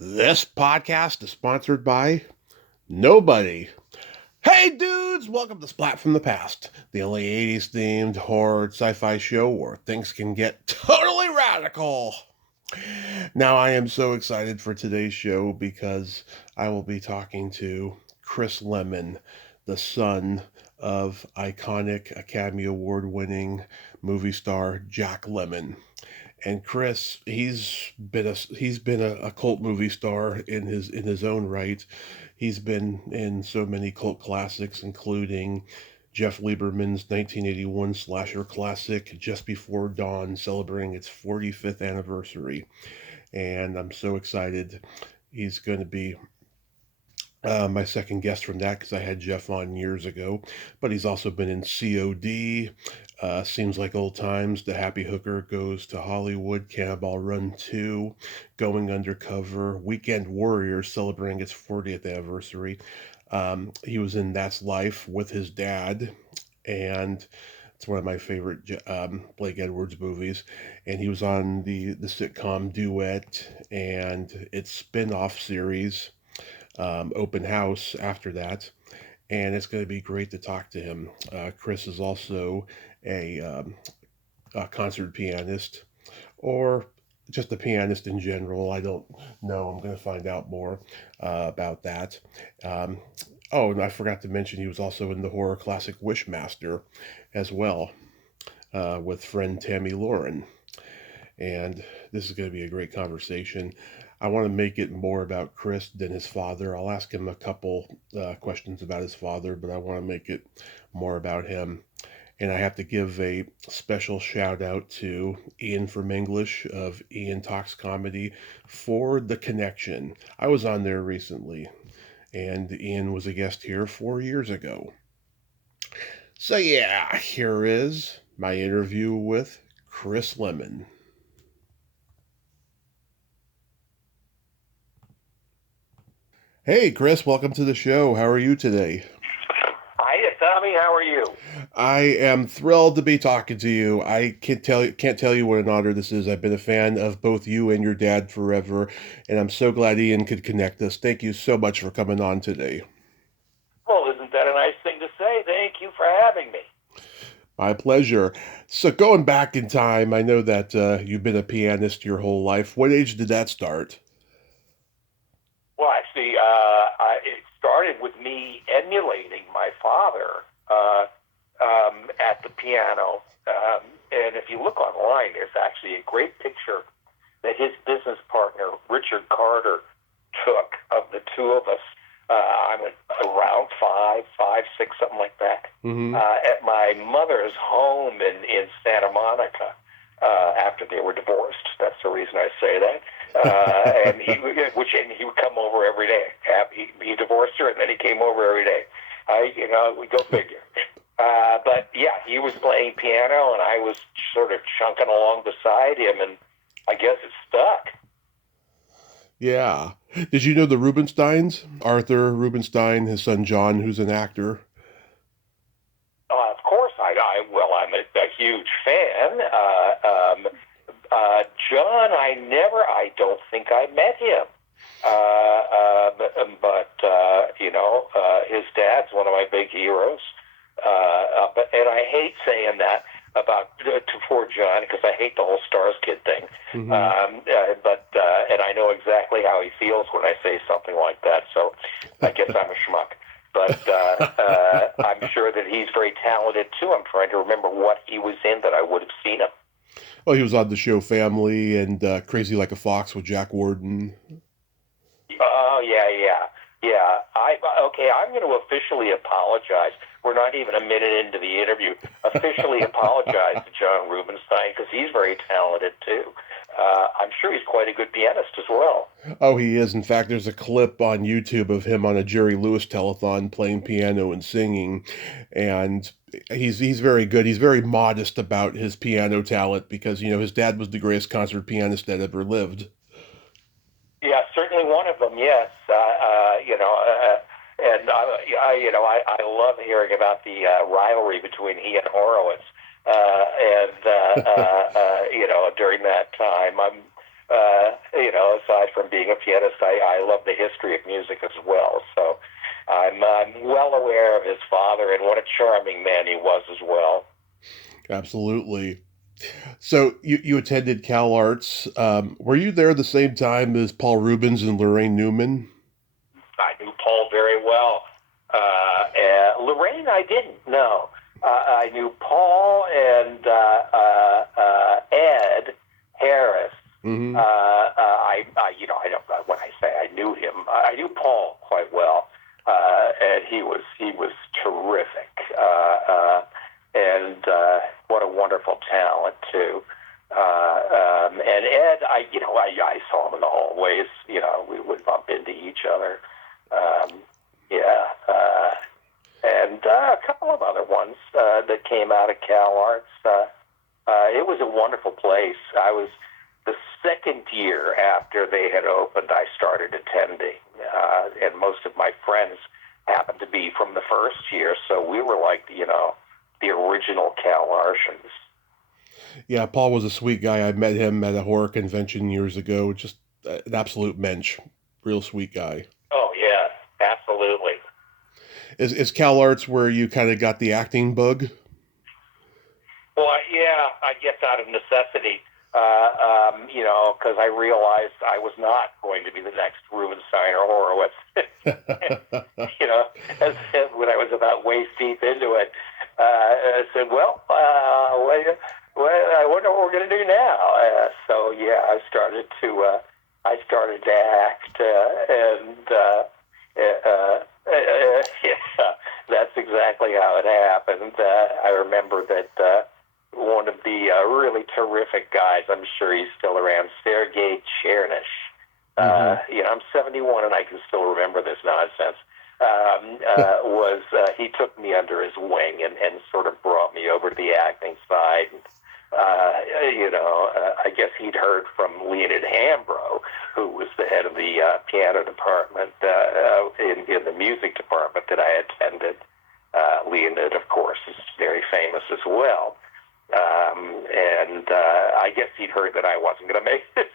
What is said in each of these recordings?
This podcast is sponsored by nobody. Hey dudes, welcome to Splat from the Past, the only 80s themed horror sci-fi show where things can get totally radical. Now I am so excited for today's show because I will be talking to Chris Lemmon, the son of iconic Academy Award winning movie star Jack Lemmon. And Chris, he's been a cult movie star in his own right. He's been in so many cult classics, including Jeff Lieberman's 1981 slasher classic Just Before Dawn, celebrating its 45th anniversary. And I'm so excited. He's going to be my second guest from that because I had Jeff on years ago, but he's also been in C.O.D. Seems like old times. The Happy Hooker Goes to Hollywood, Cannonball Run 2, Going Undercover, Weekend Warriors celebrating its 40th anniversary. He was in That's Life with his dad, and it's one of my favorite Blake Edwards movies. And he was on the sitcom Duet and its spin-off series Open House after that, and it's going to be great to talk to him. Chris is also a, um, a concert pianist, or just a pianist in general. I don't know. I'm going to find out more about that. Um, oh, and I forgot to mention he was also in the horror classic Wishmaster as well with friend Tammy Lauren. And this is going to be a great conversation. I want to make it more about Chris than his father. I'll ask him a couple questions about his father, but I want to make it more about him. And I have to give a special shout out to Ian from English of Ian Talks Comedy for the connection. I was on there recently, and Ian was a guest here 4 years ago. So, yeah, here is my interview with Chris Lemmon. Hey, Chris, welcome to the show. How are you today? Hiya, Tommy. How are you? I am thrilled to be talking to you. I can't tell you what an honor this is. I've been a fan of both you and your dad forever, and I'm so glad Ian could connect us. Thank you so much for coming on today. Well, isn't that a nice thing to say? Thank you for having me. My pleasure. So going back in time, I know that you've been a pianist your whole life. What age did that start? Well, actually, it started with me emulating my father at the piano. And if you look online, there's actually a great picture that his business partner, Richard Carter, took of the two of us. I'm around five, six, something like that, Mm-hmm. at my mother's home in Santa Monica after they were divorced. That's the reason I say that. And he would come over every day. He divorced her, and then he came over every day. We go figure. But yeah, he was playing piano, and I was sort of chunking along beside him, and I guess it stuck. Yeah. Did you know the Rubensteins? Arthur Rubenstein, his son John, who's an actor. Of course, I'm a huge fan. John, I don't think I met him. But his dad's one of my big heroes. And I hate saying that about to poor John because I hate the whole Stars Kid thing. Mm-hmm. And I know exactly how he feels when I say something like that. So I guess I'm a schmuck. But I'm sure that he's very talented too. I'm trying to remember what he was in that I would have seen him. Well, he was on the show Family and Crazy Like a Fox with Jack Warden. Oh yeah. Okay. I'm going to officially apologize. We're not even a minute into the interview. Officially apologize to John Rubinstein because he's very talented too. I'm sure he's quite a good pianist as well. Oh, he is. In fact, there's a clip on YouTube of him on a Jerry Lewis telethon playing piano and singing, and he's very good. He's very modest about his piano talent because his dad was the greatest concert pianist that ever lived. Yeah, certainly one of them. Yes, and I love hearing about the rivalry between he and Horowitz. During that time, aside from being a pianist, I love the history of music as well. So I'm well aware of his father and what a charming man he was as well. Absolutely. So you attended Cal Arts. Were you there the same time as Paul Rubens and Lorraine Newman? I knew Paul very well. Lorraine, I didn't know. I knew Paul and Ed Harris. Mm-hmm. I don't. When I say I knew him, I knew Paul quite well, and he was terrific, and what a wonderful talent too. And Ed, I saw him in the hallways. We would bump into each other. And a couple of other ones that came out of Cal Arts. It was a wonderful place. I was the second year after they had opened, I started attending, and most of my friends happened to be from the first year, so we were like, the original Cal Artians. Yeah, Paul was a sweet guy. I met him at a horror convention years ago. Just an absolute mensch. Real sweet guy. Oh, yeah, absolutely. Is Cal Arts where you kind of got the acting bug? Well, yeah, I guess out of necessity, because I realized I was not going to be the next Rubenstein or Horowitz. When I was about waist deep into it, I said, well, I wonder what we're going to do now. So yeah, I started to act, yeah, that's exactly how it happened. I remember that one of the really terrific guys, I'm sure he's still around, Sergei Chernish. I'm 71 and I can still remember this nonsense. He took me under his wing and sort of brought me over to the acting side. I guess he'd heard from Leonid Hambro, who was the head of the piano department in the music department that I attended. Leonid, of course, is very famous as well. And I guess he'd heard that I wasn't going to make it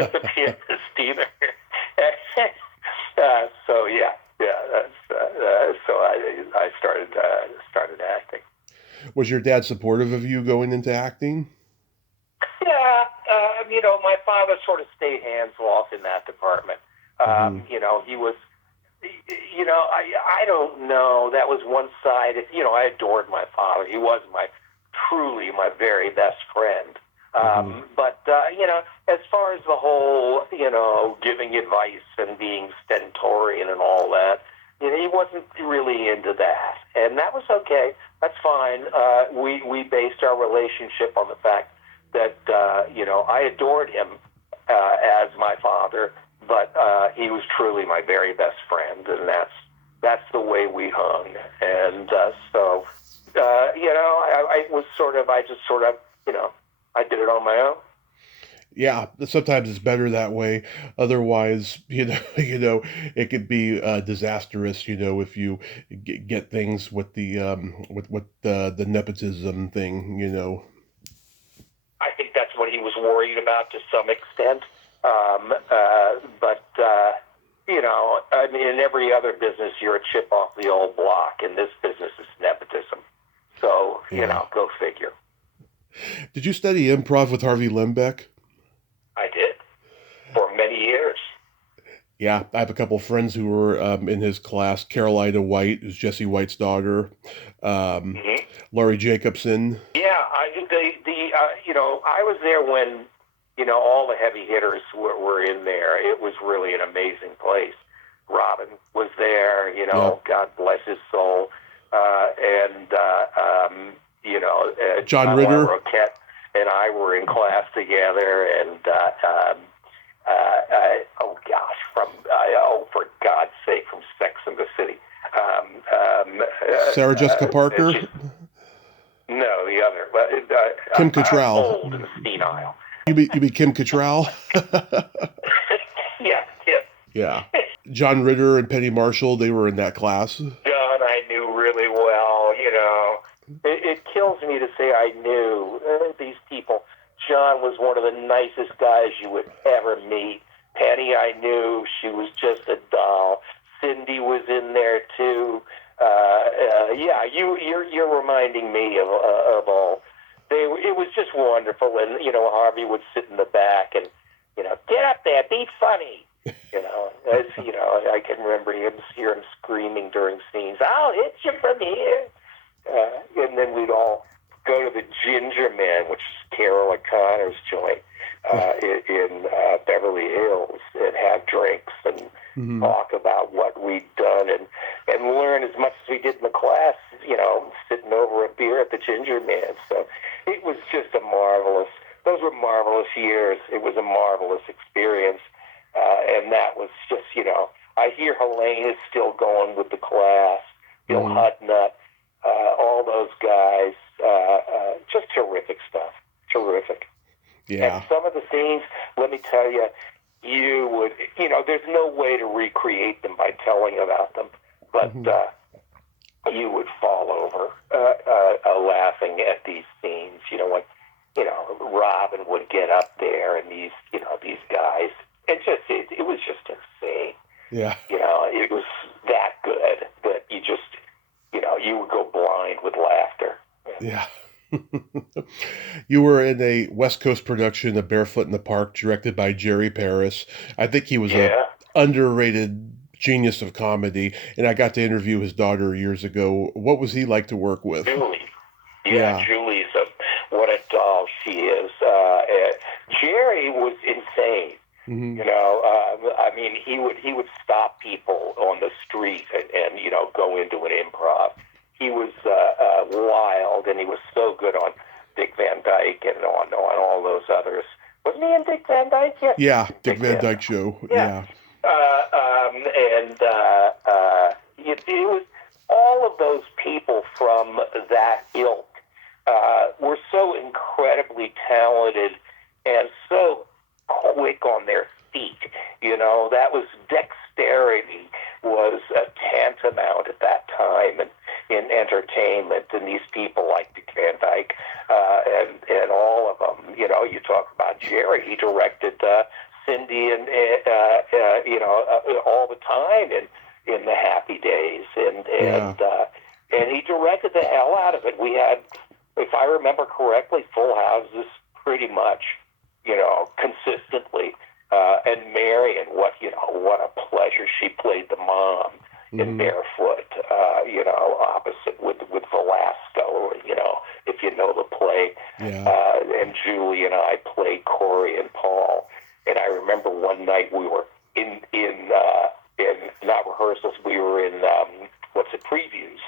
as a pianist either. So yeah. So I started acting. Was your dad supportive of you going into acting? Yeah, my father sort of stayed hands off in that department. He was, I don't know. That was one side. I adored my father. He was truly my very best friend. But, as far as the whole, giving advice and being stentorian and all that, he wasn't really into that. And that was okay. That's fine. We based our relationship on the fact that, I adored him as my father, but he was truly my very best friend, and that's the way we hung. And I did it on my own. Yeah, sometimes it's better that way. Otherwise, it could be disastrous. If you get things with the nepotism thing. I think that's what he was worried about to some extent. In every other business, you're a chip off the old block. In this business, it's nepotism. So, go figure. Did you study improv with Harvey Lembeck? I did, for many years. Yeah, I have a couple of friends who were in his class. Carolina White, who's Jesse White's daughter. Laurie Jacobson. Yeah, I was there when, all the heavy hitters were in there. It was really an amazing place. Robin was there, God bless his soul. John Ritter. Roquette and I were in class together, and for God's sake, from Sex and the City. Sarah Jessica Parker? No, the other. Kim Cattrall. I'm old and senile. You be Kim Cattrall? Yeah. Yeah. John Ritter and Penny Marshall, they were in that class. John, I knew really well, It kills me to say I knew these people. John was one of the nicest guys you would ever meet. Penny, I knew, she was just a doll. Cindy was in there too. Yeah, you're reminding me of all. It was just wonderful, and Harvey would sit in the back and get up there, be funny. I can remember hear him screaming during scenes. I'll hit you from here. And then we'd all go to the Ginger Man, which is Carol O'Connor's joint in Beverly Hills, and have drinks and talk about what we'd done and learn as much as we did in the class, sitting over a beer at the Ginger Man. So it was just those were marvelous years. It was a marvelous experience. And that was just, I hear Helene is still going with the class, Bill Hudnut, all those guys, just terrific stuff. Terrific. Yeah. And some of the scenes, let me tell you, you would, there's no way to recreate them by telling about them, but you would fall over laughing at these scenes, when, Robin would get up there and these guys, it was just insane. Yeah. It was that good that you just, you would go blind with laughter. Yeah. You were in a West Coast production of Barefoot in the Park, directed by Jerry Paris. I think he was a underrated genius of comedy, and I got to interview his daughter years ago. What was he like to work with? Julie. Yeah. Julie's what a doll she is. Jerry was insane. He would stop people on the street and go into an improv. He was wild, and he was so good on Dick Van Dyke and on all those others. Wasn't he in Dick Van Dyke? Yeah, Dick Van Dyke Show. Yeah. It was all of those people from that ilk were so incredibly talented and so quick on their feet. That was dexterity was tantamount at that time in entertainment, and these people like Dick Van Dyke and all of them. You talk about Jerry. He directed Cindy and all the time in the Happy Days, and he directed the hell out of it. We had, if I remember correctly, full houses pretty much, consistently. And Marion, what a pleasure. She played the mom in Barefoot, opposite with Velasco, if you know the play. Yeah. And Julie and I played Corey and Paul. And I remember one night we were in not rehearsals, we were in previews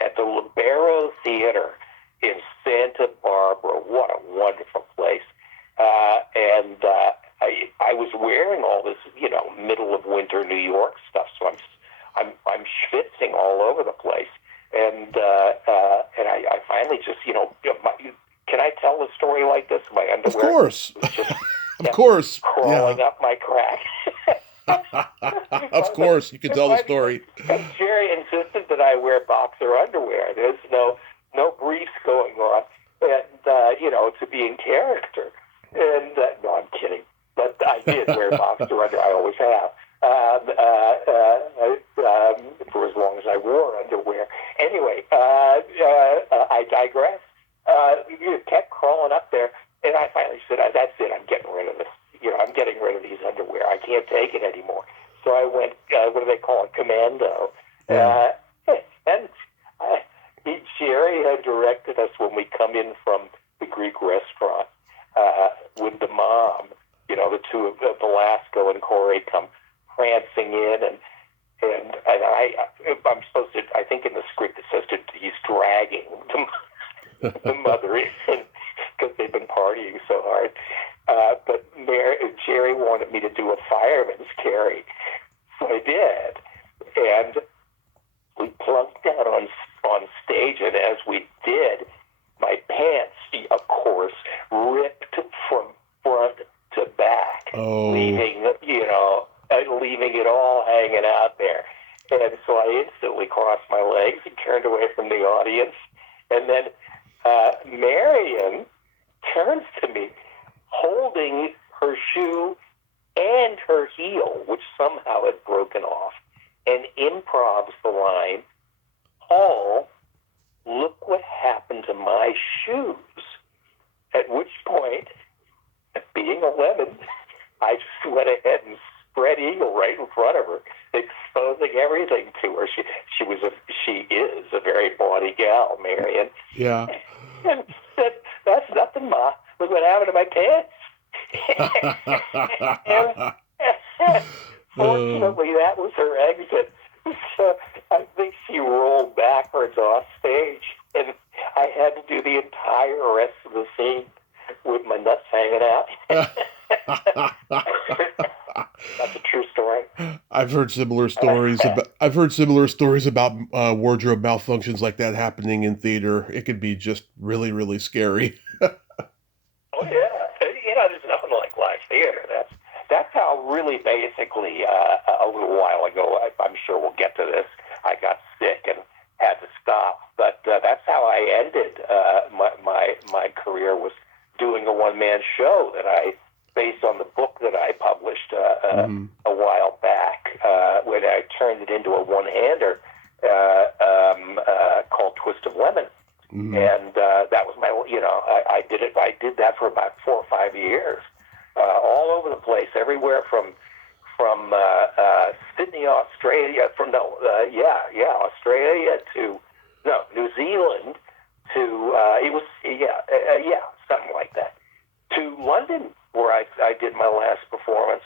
at the Libero Theater in Santa Barbara. What a wonderful place. I was wearing all this, middle of winter New York stuff, so I'm schwitzing all over the place, and I finally just, can I tell the story like this? My underwear, of course, just of course, crawling up my crack. Of course, you can tell the story. And Jerry insisted that I wear boxer underwear. There's no briefs going on, and to be in character. And no, I'm kidding. But I did wear boxer underwear. I always have. For as long as I wore underwear. Anyway, I digress. You kept crawling up there, and I finally said, "That's it. I'm getting rid of this. I'm getting rid of these underwear. I can't take it anymore." So I went. What do they call it? Commando. And Jerry had directed us when we come in from the Greek restaurant with the mom. The two of Velasco and Corey come prancing in, and I'm supposed to. I think in the script it says he's dragging the mother in because they've been partying so hard. But Jerry wanted me to do a fireman's carry, so I did, and we plunked out on stage, and as we did, my pants, of course, ripped from front to back, leaving it all hanging out there. And so I instantly crossed my legs and turned away from the audience. And then Marion turns to me holding her shoe and her heel, which somehow had broken off, and improvs the line, Paul, look what happened to my shoes. At which point, being a lemon, I just went ahead and spread eagle right in front of her, exposing everything to her. She is a very bawdy gal, Marion. Yeah. And said, "That's nothing, Ma. Look what happened to my pants." And fortunately, that was her exit. So I think she rolled backwards off stage, and I had to do the entire rest of the scene with my nuts hanging out. That's a true story. I've heard similar stories about wardrobe malfunctions like that happening in theater. It could be just really, really scary. Oh yeah, there's nothing like live theater. That's how really basically a little while ago. I'm sure we'll get to this. I got sick and had to stop, but that's how I ended my career, was doing a one-man show that I based on the book that I published a while back when I turned it into a one-hander called Twist of Lemon. And that was my, I did that for about 4 or 5 years, all over the place, everywhere from Sydney, Australia, Australia to New Zealand to something like that, to London, where I did my last performance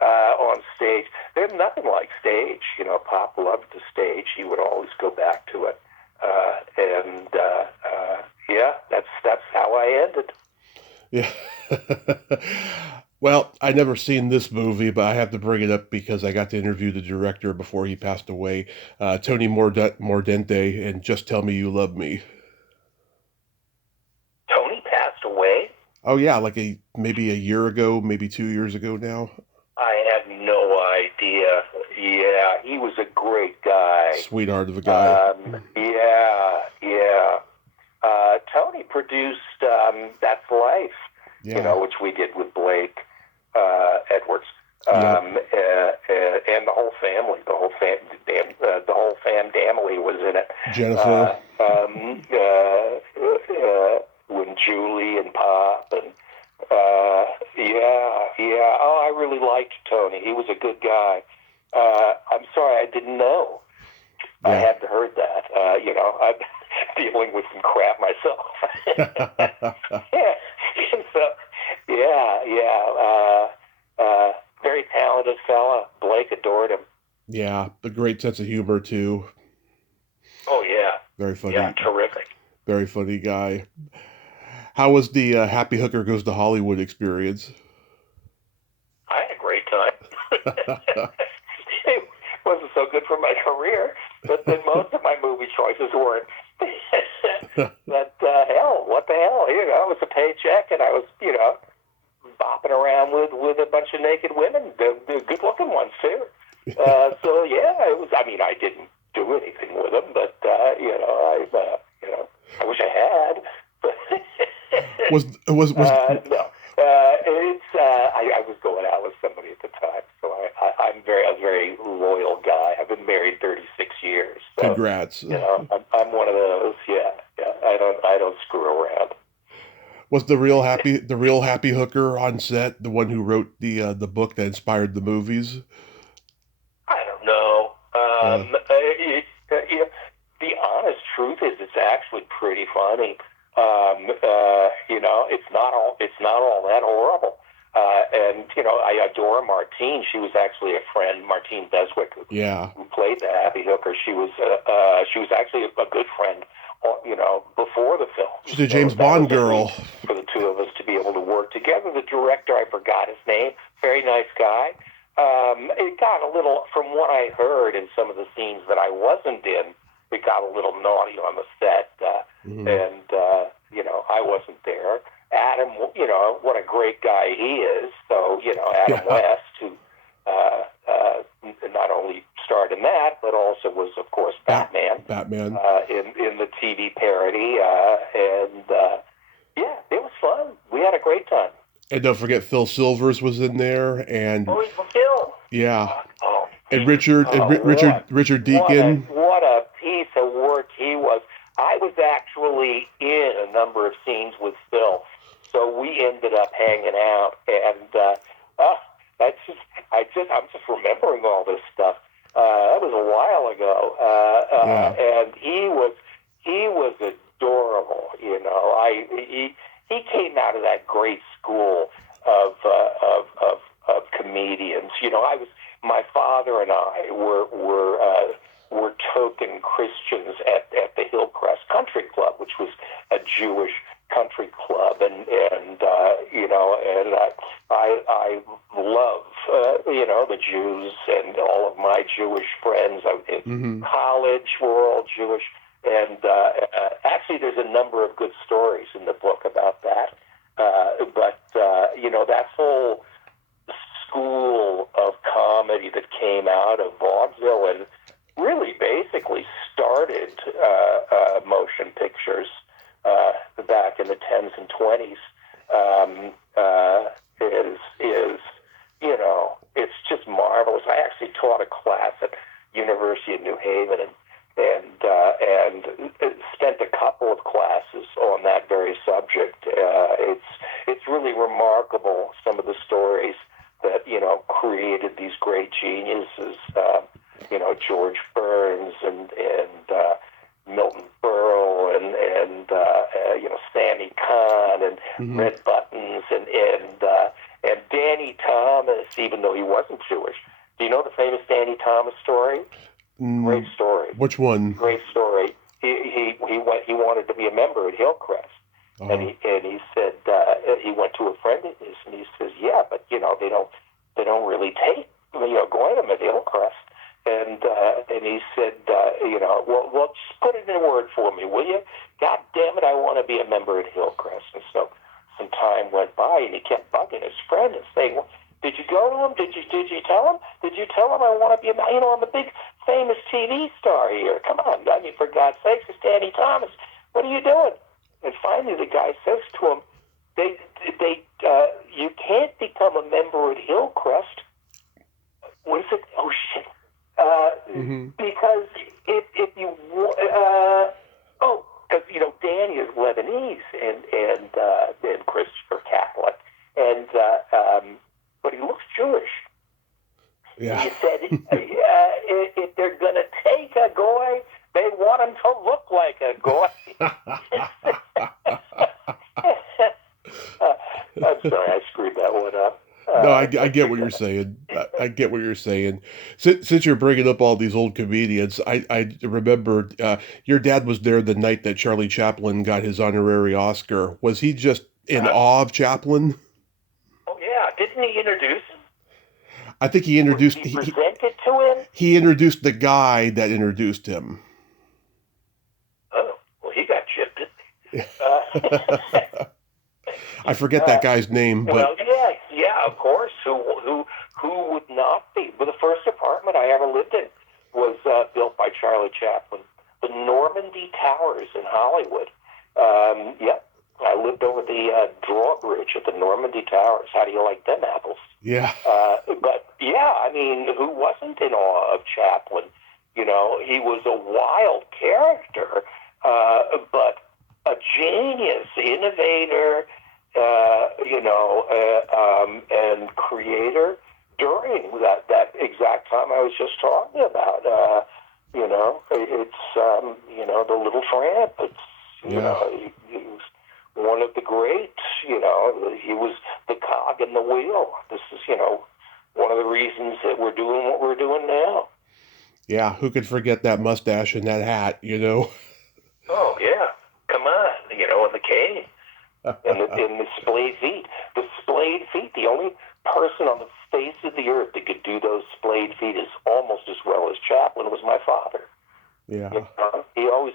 on stage. There's nothing like stage. Pop loved the stage. He would always go back to it. That's how I ended. Yeah. Well, I never seen this movie, but I have to bring it up because I got to interview the director before he passed away, Tony Mordente, and Just Tell Me You Love Me. Tony passed away? Oh yeah, like maybe a year ago, maybe 2 years ago now. I had no idea. Yeah, he was a great guy. Sweetheart of a guy. Tony produced That's Life, which we did with Blake Edwards, and the whole family. The whole fam family was in it. Jennifer. When Julie and Pop and Oh, I really liked Tony. He was a good guy. I'm sorry, I didn't know. I hadn't heard that. I'm dealing with some crap myself. Very talented fella. Blake adored him. Yeah, a great sense of humor too. Oh yeah. Very funny. Yeah, terrific. Very funny guy. How was the Happy Hooker Goes to Hollywood experience? I had a great time. It wasn't so good for my career, but then most of my movie choices weren't. But hell, what the hell? It was a paycheck, and I was, bopping around with a bunch of naked women, the good-looking ones too. So yeah, it was. I mean, I didn't do anything with them, but I wish I had. No. I was going out with somebody at the time, so I'm a very loyal guy. I've been married 36 years. So, congrats. I'm one of those. Yeah. I don't screw around. Was the real happy hooker on set the one who wrote the book that inspired the movies? I don't know. The honest truth is, it's actually pretty funny. It's not all that horrible. And I adore Martine. She was actually a friend, Martine Beswick, who played the Happy Hooker. She was actually a good friend, before the film. She's a James Bond girl. For the two of us to be able to work together. The director, I forgot his name, very nice guy. It got a little, from what I heard in some of the scenes that I wasn't in, it got a little naughty on the set, and I wasn't there. Adam, what a great guy he is. So, Adam West, who not only starred in that, but also was, of course, Batman. In the TV parody, it was fun. had a great time. And don't forget Phil Silvers was in there, and Oh, even Phil. yeah, Oh, and Richard Deacon. what a piece of work he was. I was actually in a number of scenes with Phil, so we ended up hanging out, and I'm just remembering all this stuff. That was a while ago, Yeah. and he was adorable. He came out of that great school of comedians. My father and I were token Christians at the Hillcrest Country Club, which was a Jewish country club, and I love the Jews, and all of my Jewish friends in college were all Jewish, and actually there's a number of good stories in the book about that, but that whole school of comedy that came out of vaudeville and really basically started motion pictures back in the 10s and 20s it's just marvelous. I actually taught a class at University of New Haven and spent a couple of classes on that very subject. It's really remarkable, some of the stories that created these great geniuses. George Burns and Milton Berle and Sammy Kahn and Red Buttons and Danny Thomas, even though he wasn't Jewish. Do you know the famous Danny Thomas story? Great story. Which one? Great story. He wanted to be a member at Hillcrest, and he said he went to a friend of his, and he says, yeah, but they don't really take going to them at Hillcrest. And he said, well, just put it in a word for me, will you? God damn it, I want to be a member at Hillcrest. And so some time went by, and he kept bugging his friend and saying, well, did you go to him? Did you tell him? Did you tell him I want to be I'm a big famous TV star here. Come on, I mean, for God's sakes, it's Danny Thomas. What are you doing? And finally, the guy says to him, you can't become a member at Hillcrest. What is it? Oh shit. Because if you because Danny is Lebanese and Christian or Catholic, and but he looks Jewish. Yeah. He said if they're gonna take a goy, they want him to look like a goy. I'm sorry, I screwed that one up. No, I get what you're saying. I get what you're saying. Since you're bringing up all these old comedians, I remember your dad was there the night that Charlie Chaplin got his honorary Oscar. Was he just in awe of Chaplin? Oh yeah, didn't he introduce him? I think he introduced. He presented to him. He introduced the guy that introduced him. Oh well, he got chipped. I forget that guy's name, but well, yeah, of course. Who would not be? Well, the first apartment I ever lived in was built by Charlie Chaplin. The Normandy Towers in Hollywood. Yep, I lived over the drawbridge at the Normandy Towers. How do you like them apples? yeah. But yeah, I mean, who wasn't in awe of Chaplin? He was a wild character, but a genius, innovator. And creator during that exact time I was just talking about. It's the Little Tramp. It's he was one of the greats. He was the cog in the wheel. This is one of the reasons that we're doing what we're doing now. Yeah, who could forget that mustache and that hat? Oh yeah, come on, and the cane. And the splayed feet. The splayed feet, the only person on the face of the earth that could do those splayed feet is almost as well as Chaplin was my father. Yeah.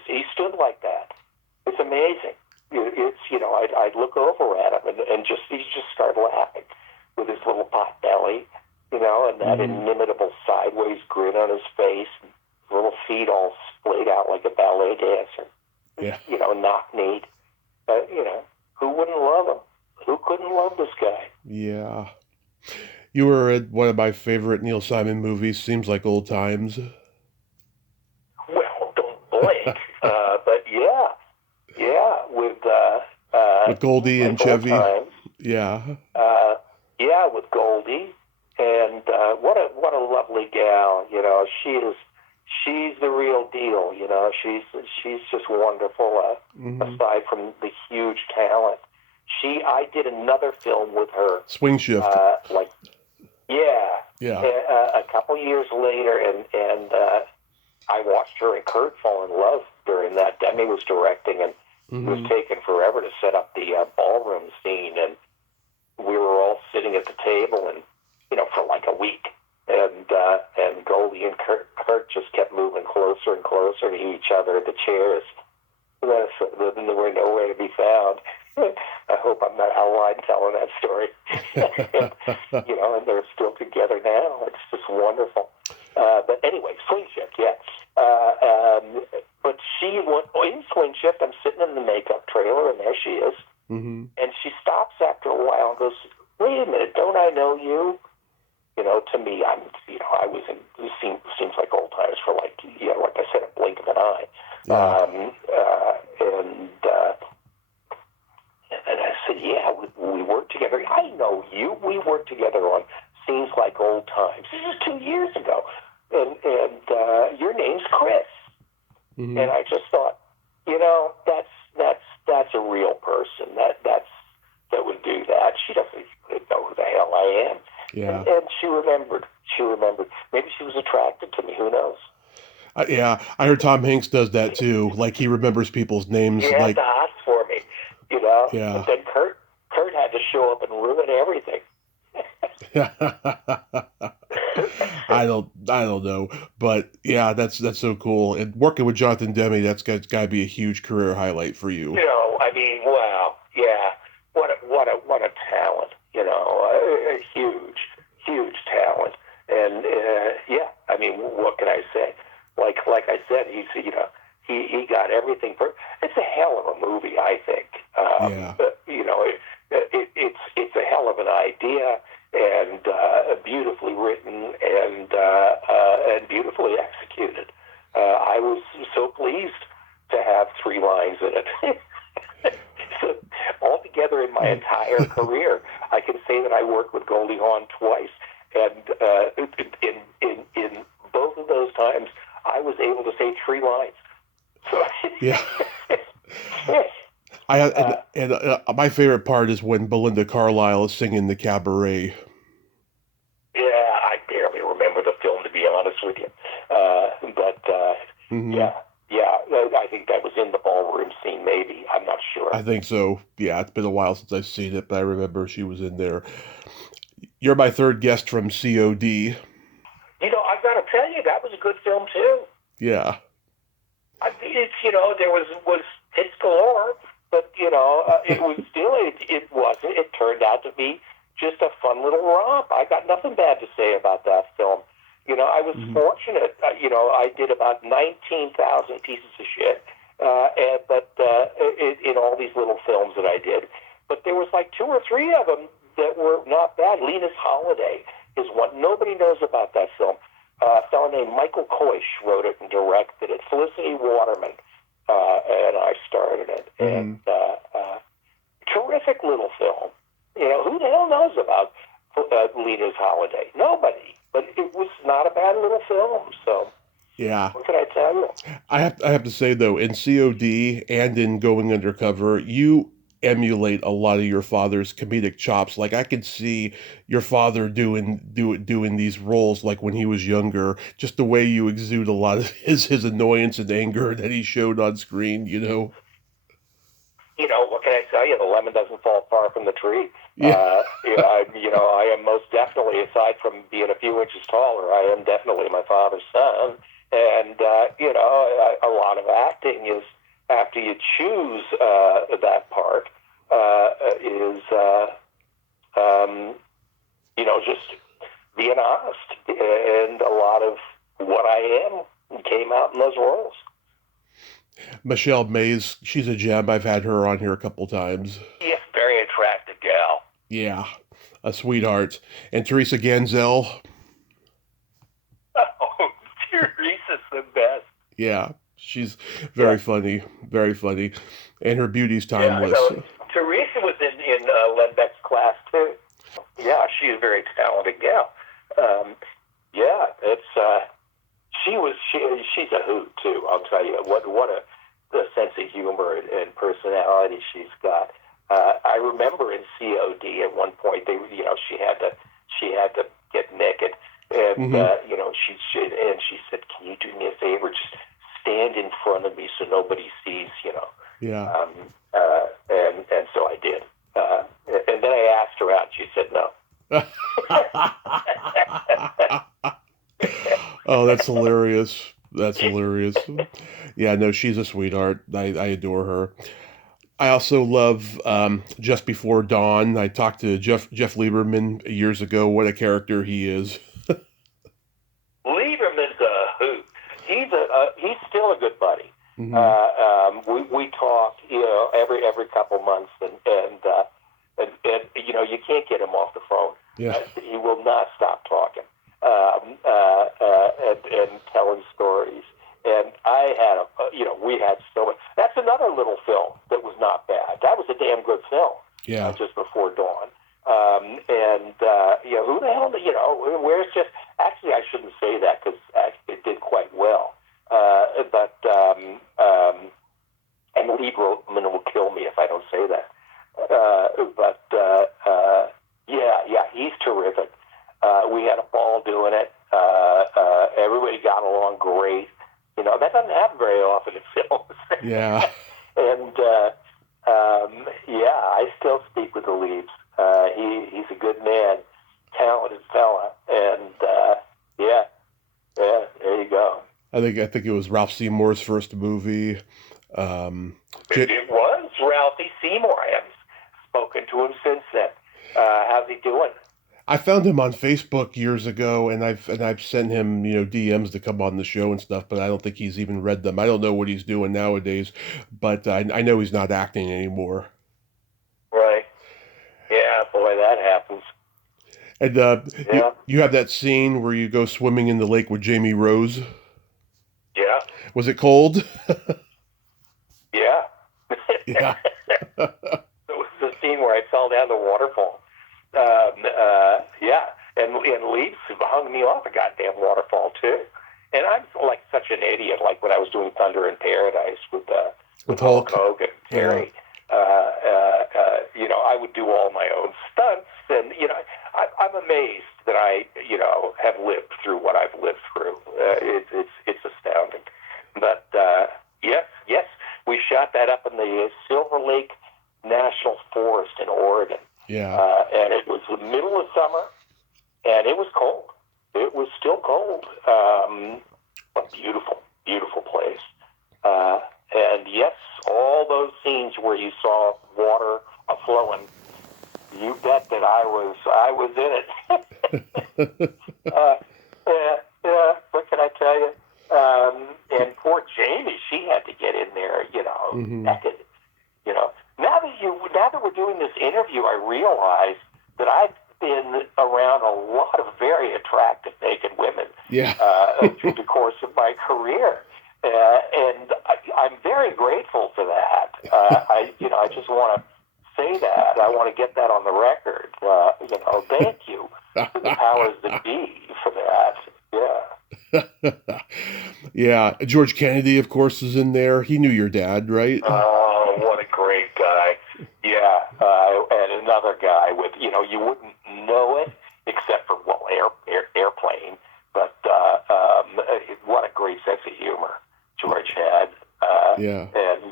He stood like that. It's amazing. I'd look over at him and he just started laughing with his little pot belly, and that inimitable sideways grin on his face, and little feet all splayed out like a ballet dancer. Yeah. Knock-kneed. Who wouldn't love him? Who couldn't love this guy? Yeah. You were in one of my favorite Neil Simon movies, Seems Like Old Times. Well, don't blink. But with With Goldie like and old Chevy. times. Yeah. With Goldie, and what a lovely gal. She's the real deal. She's just wonderful. Hmm. Aside from the huge talent, I did another film with her. Swing Shift. Like yeah, Yeah. a couple years later, and I watched her and Kurt fall in love during that. Demi was directing, and it was Hmm. taking forever to set up the ballroom scene, and we were all sitting at the table, and for like a week, and Goldie and Kurt just kept moving closer and closer to each other. The chairs, they were nowhere to be found. I hope I'm not out of line telling that story. And they're still together now. It's just wonderful. But anyway, Swing Shift, yeah. But she went in Swing Shift. I'm sitting in the makeup trailer, and there she is. Hmm. And she stops after a while and goes, "Wait a minute, don't I know you?" To me, I was in. It seems like old times for like I said, a blink of an eye. Yeah. And I said, "Yeah, we worked together. I know you. We worked together on Seems Like Old Times. This is 2 years ago, and your name's Chris." Hmm. And I just thought, that's a real person. That would do that. She doesn't know who the hell I am. Yeah. And she remembered. Maybe she was attracted to me. Who knows? Yeah. I heard Tom Hanks does that too. Like he remembers people's He names. had Like, the hots for me, And yeah. then Kurt had to show up and ruin everything. I don't know, but yeah, that's so cool. And working with Jonathan Demme, that's got to be a huge career highlight for you. I mean, wow, yeah, what a talent, a huge talent, and I mean, what can I say? Like I said, he got everything. It's a hell of a movie, I think. Yeah. It's a hell of an idea, and beautifully written, and beautifully executed. I was so pleased to have 3 lines in it. So, altogether, in my entire career, I can say that I worked with Goldie Hawn twice, and in both of those times, I was able to say 3 lines. So, Yeah. My favorite part is when Belinda Carlisle is singing the cabaret. yeah, I barely remember the film, to be honest with you. But Hmm. yeah, I think that was in the ballroom scene. Maybe, I'm not sure. I think so. Yeah, it's been a while since I've seen it, but I remember she was in there. You're my third guest from C.O.D. I've got to tell you, that was a good film too. Yeah. I mean, there was hits galore, but it was still it wasn't. It turned out to be just a fun little romp. I got nothing bad to say about that film. I was Hmm. fortunate. I did about 19,000 pieces of shit, in all these little films that I did. But there was like 2 or 3 of them that were not bad. Lena's Holiday is one. Nobody knows about that film. A fellow named Michael Koish wrote it and directed it. Felicity Waterman and I started it. Hmm. And terrific little film. Who the hell knows about Lena's Holiday? Nobody. But it was not a bad little film. So Yeah. what can I tell you? I have to say though, in C.O.D. and in Going Undercover, you emulate a lot of your father's comedic chops. Like I could see your father doing these roles like when he was younger, just the way you exude a lot of his annoyance and anger that he showed on screen. What can I tell you? The lemon doesn't fall far from the tree. Yeah. I am most definitely, aside from being a few inches taller, I am definitely my father's son. And, a lot of acting is, after you choose that part, is, just being honest. And a lot of what I am came out in those roles. Michelle Mays, she's a gem. I've had her on here a couple times. Yes, very attractive gal. Yeah, a sweetheart. And Teresa Ganzel. Oh, Teresa's the best. Yeah, she's Yeah, very funny, and her beauty's yeah. timeless. No, Teresa was in Lembeck's class too. Yeah, she's a very talented gal. Um, yeah, it's she's a hoot too. I'll tell you what a the sense of humor and personality she's got. I remember in C.O.D. at one point she had to get naked, and Hmm. she said, "Can you do me a favor? Just stand in front of me so nobody sees." Yeah. Um, and so I did. And then I asked her out. She said no. Oh, that's hilarious. That's hilarious. Yeah, no, she's a sweetheart. I adore her. I also love Just Before Dawn. I talked to Jeff Lieberman years ago. What a character he is. Lieberman's a hoot. He's still a good buddy. Hmm. We talk, every couple months, and you can't get him off the phone. Yeah. He will not stop talking, and telling stories. And I had we had so much. That's another little film that was not bad. That was a damn good film. Yeah. Just Before Dawn. Who the hell? Where's just? Actually, I shouldn't say that because it did quite well. And Lieberman will kill me if I don't say that. Yeah, he's terrific. We had a ball doing it. Everybody got along great. That doesn't happen very often in films. Yeah. And I still speak with the Leaves. He's a good man, talented fella, and there you go. I think it was Ralph Seymour's first movie. Um, It was Ralphie Seymour. I haven't spoken to him since then. How's he doing? I found him on Facebook years ago, and I've sent him DMs to come on the show and stuff, but I don't think he's even read them. I don't know what he's doing nowadays, but I know he's not acting anymore. Right. Yeah, boy, that happens. And Yeah. you have that scene where you go swimming in the lake with Jamie Rose. Yeah. Was it cold? Yeah. Yeah. It was the scene where I fell down the waterfall. Yeah, and Leeds hung me off a goddamn waterfall too. And I'm like such an idiot. Like when I was doing Thunder in Paradise with Hulk Hulk. Hogan, Yeah. Terry. I would do all my own stunts, and I'm amazed that I have lived through what I've lived through. It's astounding. But yes, we shot that up in the Silver Lake National Forest in Oregon. Yeah. And it was the middle of summer, and it was cold. It was still cold. A beautiful, beautiful place. And yes, all those scenes where you saw water flowing, you bet that I was in it. What can I tell you? And poor Jamie, she had to get in there, Hmm. naked. Now that we're doing this interview, I realize that I've been around a lot of very attractive naked women Yeah. through the course of my career, and I'm very grateful for that. I just want to say that. I want to get that on the record. Thank you to the powers that be for that. Yeah. Yeah. George Kennedy, of course, is in there. He knew your dad, right? Oh, what a great guy. Yeah. And another guy with, you wouldn't know it except for, airplane. But what a great sense of humor George had. Yeah. And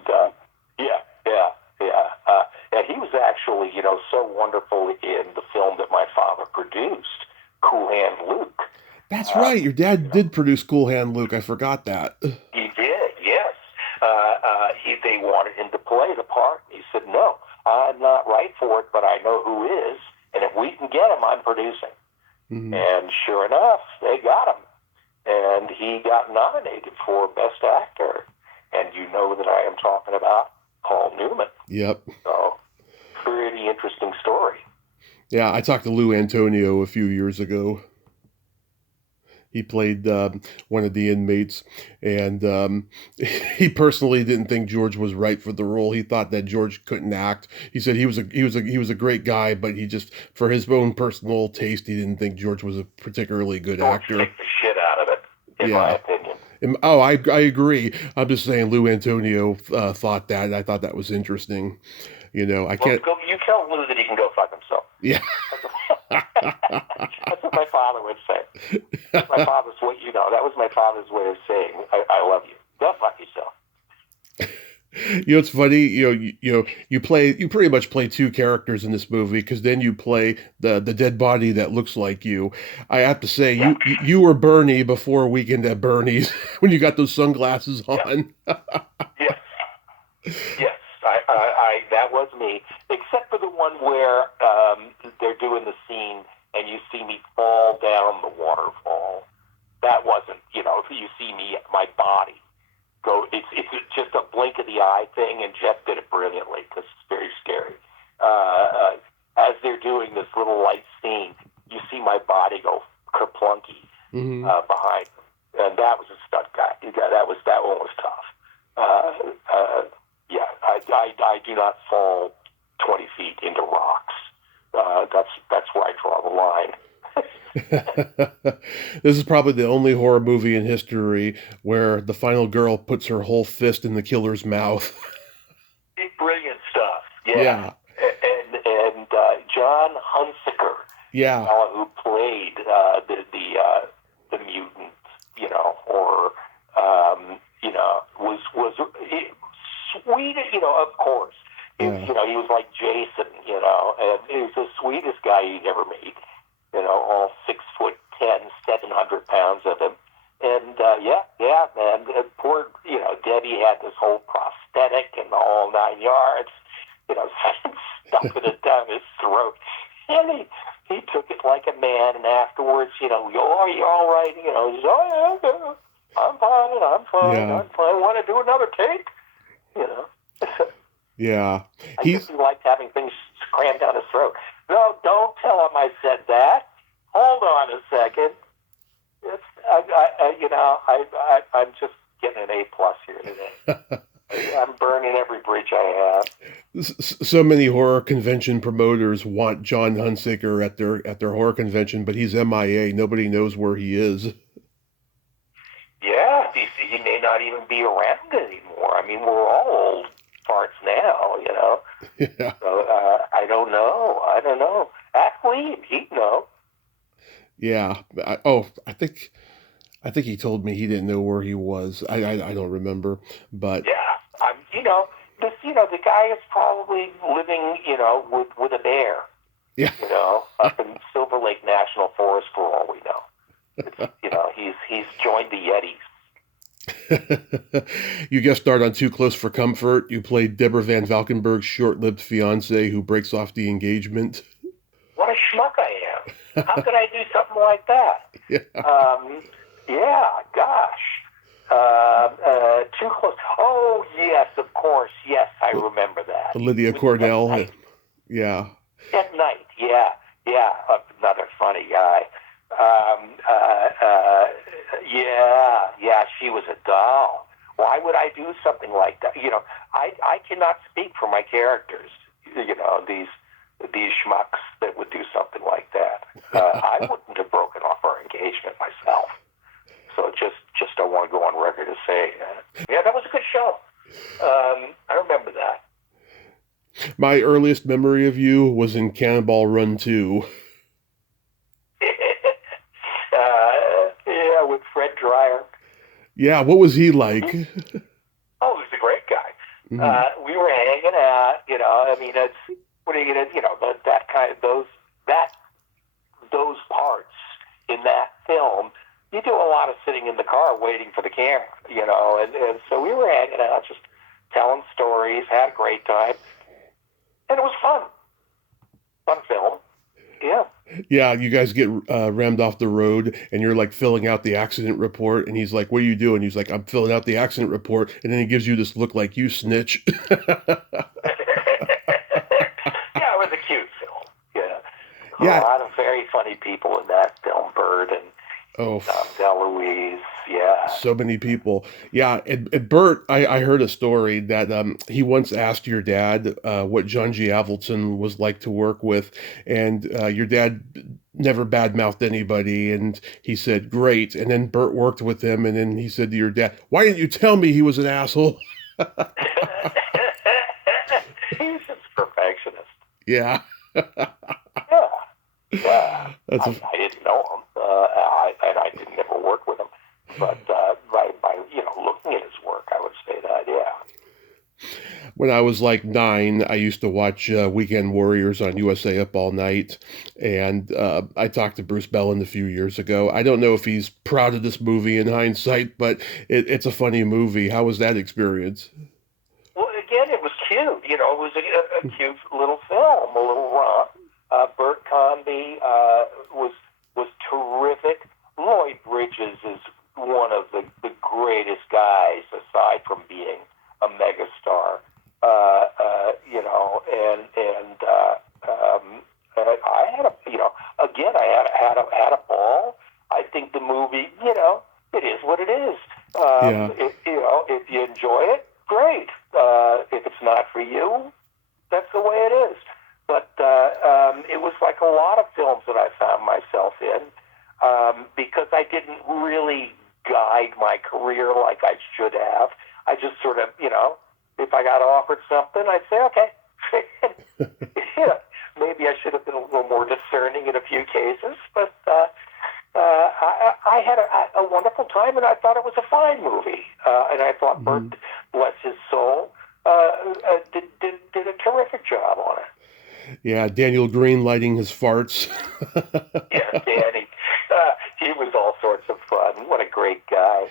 he was actually, so wonderful in the film that my father produced, Cool Hand Luke. That's right. Your dad did produce Cool Hand Luke. I forgot that. He did, yes. They wanted him to play the part. He said, no, I'm not right for it, but I know who is, and if we can get him, I'm producing. Hmm. And sure enough, they got him. And he got nominated for Best Actor. And you know that I am talking about Paul Newman. Yep. So, pretty interesting story. Yeah, I talked to Lou Antonio a few years ago. He played one of the inmates, and he personally didn't think George was right for the role. He thought that George couldn't act. He said he was a great guy, but he just, for his own personal taste, he didn't think George was a particularly good George actor. kicked the shit out of it, in my Yeah. opinion. Oh, I agree. I'm just saying Lou Antonio thought that, and I thought that was interesting. I Well, can't. you tell Lou that he can go fuck himself. Yeah. That's what my father would say. My father's what you know. That was my father's way of saying, I love you. Go fuck yourself. It's funny. You pretty much play two characters in this movie, because then you play the dead body that looks like you. I have to say, Yeah. you were Bernie before Weekend at Bernie's when you got those sunglasses on. Yes. Yes. That was me, except for the one where they're doing the scene and you see me fall down the waterfall. That wasn't, you see me, my body go. It's just a blink of the eye thing, and Jeff did it brilliantly because it's very scary. As they're doing this little light scene, you see my body go kerplunky Hmm. behind him, and that was a stunt guy. That one was tough. Yeah, I do not fall 20 feet into rocks. That's where I draw the line. This is probably the only horror movie in history where the final girl puts her whole fist in the killer's mouth. Brilliant stuff. Yeah, Yeah, and John Hunsaker, yeah, who played the mutant, or was sweet. Of course, yeah. he was like Jason, and he was the sweetest guy you'd ever meet. All 6'10", 700 pounds of him. And, yeah, man, poor, Debbie had this whole prosthetic and the whole 9 yards, stuffing it down his throat. And he took it like a man, and afterwards, are you all right? He says, oh, yeah, I'm Yeah, fine. Want to do another take? yeah. I guess he liked having things crammed down his throat. No, don't tell him I said that. Hold on a second. I'm just getting an A+ here today. I'm burning every bridge I have. So many horror convention promoters want John Hunsaker at their horror convention, but he's MIA. Nobody knows where he is. Yeah, he may not even be around anymore. I mean, we're all old farts now, Yeah, So I don't know. Ask Lee, he'd know. yeah. I think he told me he didn't know where he was. I don't remember, but Yeah, the guy is probably living, with a bear, yeah. up in Silver Lake National Forest for all we know. He's joined the Yetis. You guest starred on Too Close for Comfort. You played Deborah Van Valkenburg's short-lived fiance who breaks off the engagement. What a schmuck I am! How could I do something like that? Yeah. Yeah, gosh. Too close. Oh, yes, of course. Yes, I remember that. Lydia Cornell. Yeah. At night, yeah. Another funny guy. Yeah, she was a doll. Why would I do something like that? I cannot speak for my characters. These schmucks that would do something like that. I wouldn't have broken off our engagement myself. So just don't want to go on record as saying that. Yeah, that was a good show. I remember that. My earliest memory of you was in Cannonball Run 2. Yeah, with Fred Dreyer. Yeah, what was he like? Oh, he was a great guy. Mhm. We were hanging out. I mean, it's what are you gonna, that kind of those parts in that film. You do a lot of sitting in the car waiting for the camera, and so we were hanging out, just telling stories, had a great time, and it was fun. Fun film. Yeah. Yeah, you guys get rammed off the road, and you're like filling out the accident report, and he's like, "What are you doing?" He's like, "I'm filling out the accident report," and then he gives you this look like, "You snitch." Yeah, it was a cute film. Yeah. a Yeah. lot of very funny people in that film. Bert and Oh, DeLuise. Yeah. so many people. Yeah, and Bert, I heard a story that he once asked your dad what John G. Avildsen was like to work with, and your dad never badmouthed anybody, and he said, great. And then Bert worked with him, and then he said to your dad, why didn't you tell me he was an asshole? He's just a perfectionist. Yeah. Yeah. Yeah. That's a, I didn't know him, and I didn't ever work with him. But by looking at his work, I would say that, yeah. when I was like 9, I used to watch Weekend Warriors on USA Up All Night, and I talked to Bruce Belland a few years ago. I don't know if he's proud of this movie in hindsight, but it's a funny movie. How was that experience? Well, again, it was cute. It was a cute little film, a little romp. Bert Convy was terrific. Lloyd Bridges is one of the greatest guys, aside from being a megastar. I had a ball. I think the movie, it is what it is. Yeah. If you enjoy it, great. If it's not for you, that's the way it is. But it was like a lot of films that I found myself in because I didn't really guide my career like I should have. I just sort of, if I got offered something, I'd say, okay. Maybe I should have been a little more discerning in a few cases, but I had a wonderful time, and I thought it was a fine movie. And I thought Bert, bless his soul, did a terrific job on it. Yeah, Daniel Green lighting his farts. Yeah, Danny. He was all sorts of fun. What a great guy.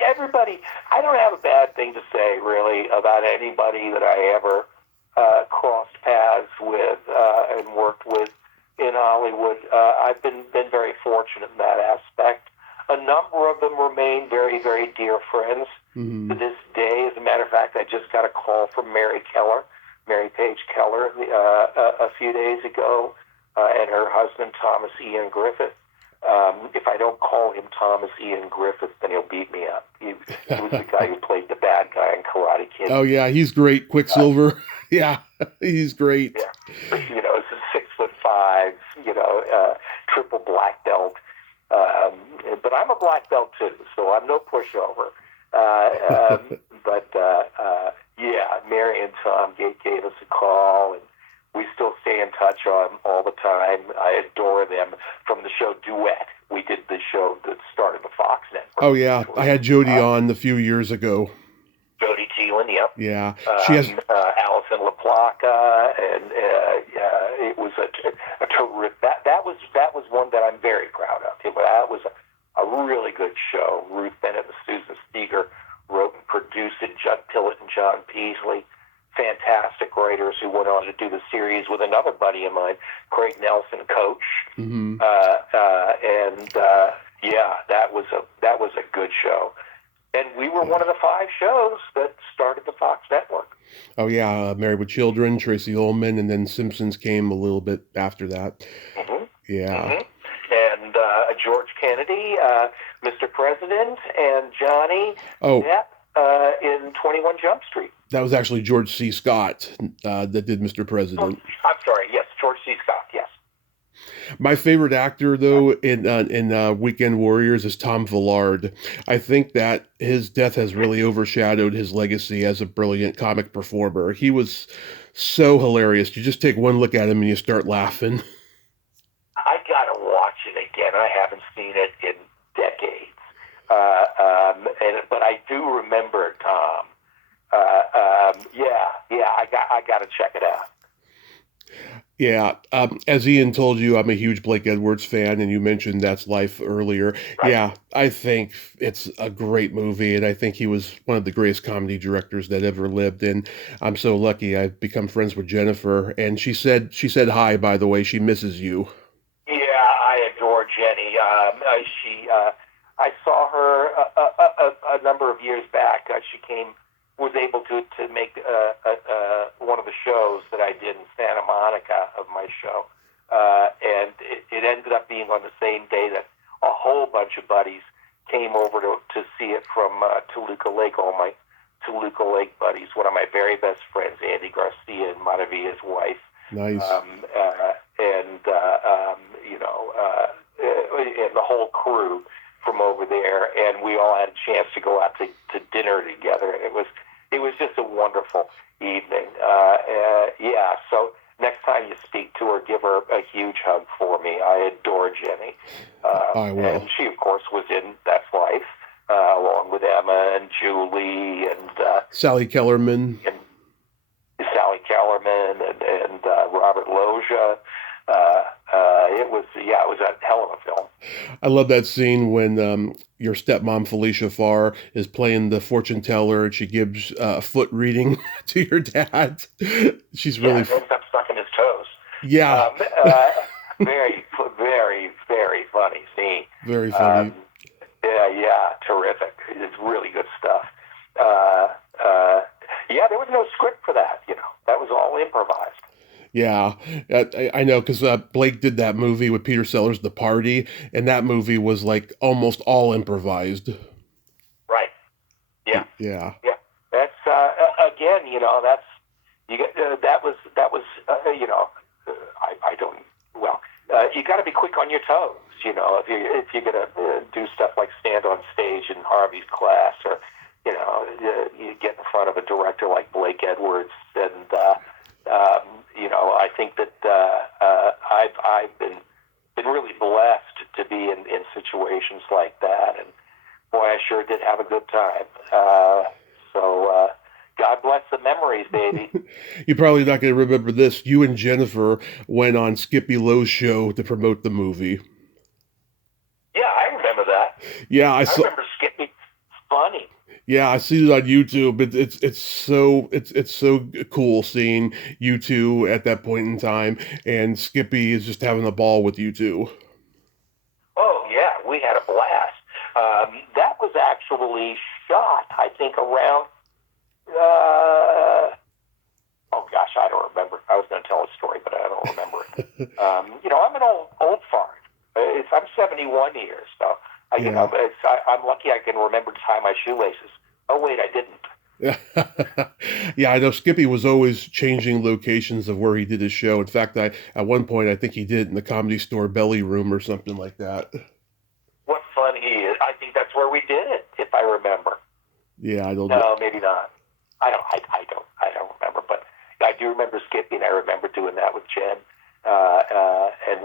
Everybody, I don't have a bad thing to say, really, about anybody that I ever crossed paths with and worked with in Hollywood. I've been very fortunate in that aspect. A number of them remain very, very dear friends to this day. As a matter of fact, I just got a call from Mary Page Keller, a few days ago, and her husband, Thomas Ian Griffith. If I don't call him Thomas Ian Griffith, then he'll beat me up. He was the guy who played the bad guy in Karate Kid. Oh, yeah, he's great. Quicksilver. Yeah, he's great. Yeah. He's 6'5", triple black belt. But I'm a black belt, too, so I'm no pushover. Mary and Tom gave us a call, and we still stay in touch all the time. I adore them. From the show Duet, we did the show that started the Fox network. Oh, yeah. I had Jody on a few years ago. Jody Teelan, yep. Yeah. She has Alison LaPlaca, and it was a terrific. That was one that I'm very proud of. That was a really good show. Ruth Bennett and Susan Steger wrote and produced it. Judd Pillett and John Peasley. Fantastic writers who went on to do the series with another buddy of mine, Craig Nelson, Coach. That was a good show, and we were one of the 5 shows that started the Fox network. Oh yeah, Married with Children, Tracy Ullman, and then Simpsons came a little bit after that. Yeah. And George Kennedy, Mr. President, and Johnny Depp in 21 Jump Street. That was actually George C. Scott that did Mr. President. I'm sorry, yes, George C. Scott, yes. My favorite actor, though, in Weekend Warriors is Tom Villard. I think that his death has really overshadowed his legacy as a brilliant comic performer. He was so hilarious. You just take one look at him and you start laughing. I gotta watch it again. I haven't seen it in decades. But I do remember Tom. I gotta check it out. Yeah, as Ian told you, I'm a huge Blake Edwards fan, and you mentioned That's Life earlier. Right. Yeah, I think it's a great movie, and I think he was one of the greatest comedy directors that ever lived. And I'm so lucky I've become friends with Jennifer, and she said hi, by the way. She misses you. Yeah, I adore Jenny. I saw her a number of years back. She came was able to make one of the shows that I did in Santa Monica of my show, and it ended up being on the same day that a whole bunch of buddies came over to see it from Toluca Lake. All my Toluca Lake buddies. One of my very best friends, Andy Garcia, and Matavia's wife. Nice. And the whole crew from over there, and we all had a chance to go out to dinner together, and it was just a wonderful evening. So next time you speak to her, give her a huge hug for me. I adore Jenny. I will. And she, of course, was in That's Life, along with Emma and Julie and Sally Kellerman. And Sally Kellerman and Robert Loggia. It was a hell of a film. I love that scene when your stepmom Felicia Farr is playing the fortune teller and she gives a foot reading to your dad. She's really ends up sucking his toes. Yeah. Very, very, very funny scene. Very funny. Terrific. It's really good stuff. There was no script for that. That was all improvised. Yeah, I know, because Blake did that movie with Peter Sellers, The Party, and that movie was like almost all improvised. Right. Yeah. Yeah. Yeah. That's again, that's you get that was I don't you got to be quick on your toes. If you're gonna do stuff like stand on stage in Harvey's class, or you get in front of a director like Blake Edwards, and I think that I've been really blessed to be in situations like that, and boy, I sure did have a good time. God bless the memories, baby. You're probably not going to remember this. You and Jennifer went on Skippy Lowe's show to promote the movie. Yeah, I remember that. Yeah, I remember Skippy. Funny. Yeah, I see it on YouTube. It's so cool seeing you two at that point in time, and Skippy is just having a ball with you two. Oh yeah, we had a blast. That was actually shot, I think, around. I don't remember. I was going to tell a story, but I don't remember it. I'm an old fart. I'm 71 years, so I'm lucky I can remember to tie my shoelaces. Oh wait, I didn't. Yeah, I know Skippy was always changing locations of where he did his show. In fact, at one point I think he did it in the Comedy Store Belly Room or something like that. What fun he is! I think that's where we did it, if I remember. Yeah, I don't. No, maybe not. I don't remember, but I do remember Skippy, and I remember doing that with Jen. And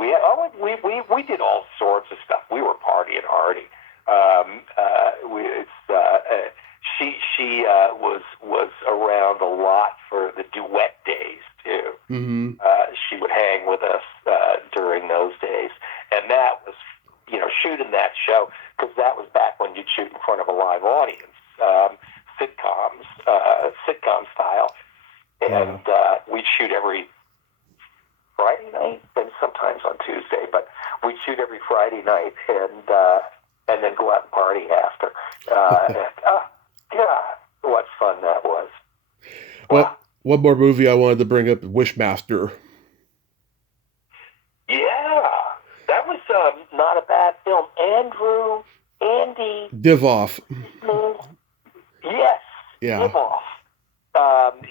we did all sorts of stuff. We were partying hardy. She was around a lot for the duet days too. Mm-hmm. She would hang with us during those days, and that was shooting that show, because that was back when you'd shoot in front of a live audience, sitcom style, and we'd shoot every Friday night and sometimes on Tuesday, but we'd shoot every Friday night and then go out and party after. God, what fun that was. Well, one more movie I wanted to bring up, Wishmaster. Yeah, that was not a bad film. Andy Divoff. Yes, yeah. Divoff.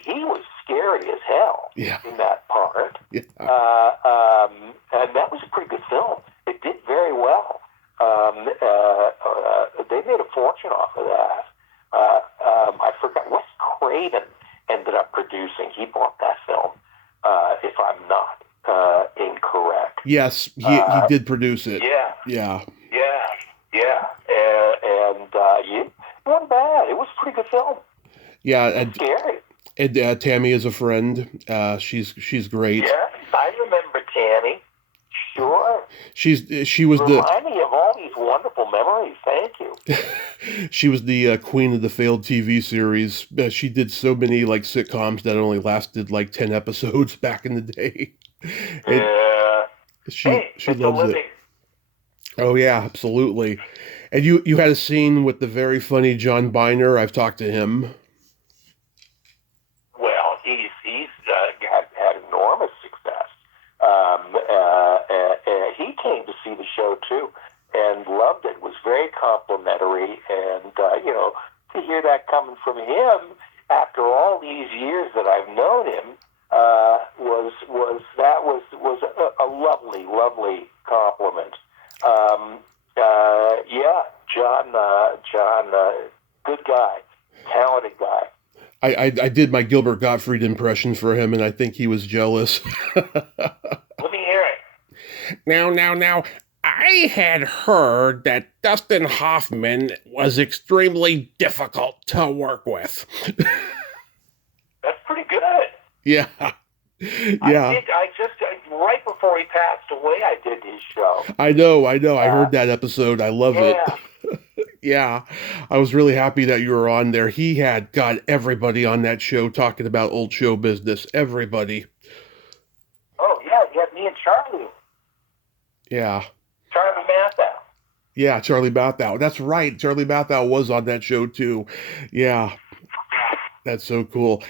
He was scary as hell in that part. Yeah. And that was a pretty good film. It did very well. They made a fortune off of that. I forgot. Wes Craven ended up producing. He bought that film, if I'm not incorrect. Yes, he did produce it. Yeah. Yeah. It wasn't bad. It was a pretty good film. Yeah, and scary. And Tammy is a friend. She's great. Yes, I remember Tammy. Sure. She was Remind me of all these wonderful memories. Thank you. She was the queen of the failed TV series. She did so many sitcoms that only lasted 10 episodes back in the day. She loves it. Oh yeah, absolutely. And you had a scene with the very funny John Biner. I've talked to him. loved it. It was very complimentary, and to hear that coming from him after all these years that I've known him was a lovely, lovely compliment. John, good guy, talented guy. I did my Gilbert Gottfried impression for him, and I think he was jealous. Let me hear it. Now, I had heard that Dustin Hoffman was extremely difficult to work with. That's pretty good. Yeah. I just right before he passed away, I did his show. I know. I heard that episode. I love it. Yeah. I was really happy that you were on there. He had got everybody on that show talking about old show business. Everybody. Oh, yeah. You had me and Charlie. Yeah. Charlie Mathau. Yeah, Charlie Mathau. That's right. Charlie Mathau was on that show too. Yeah. That's so cool.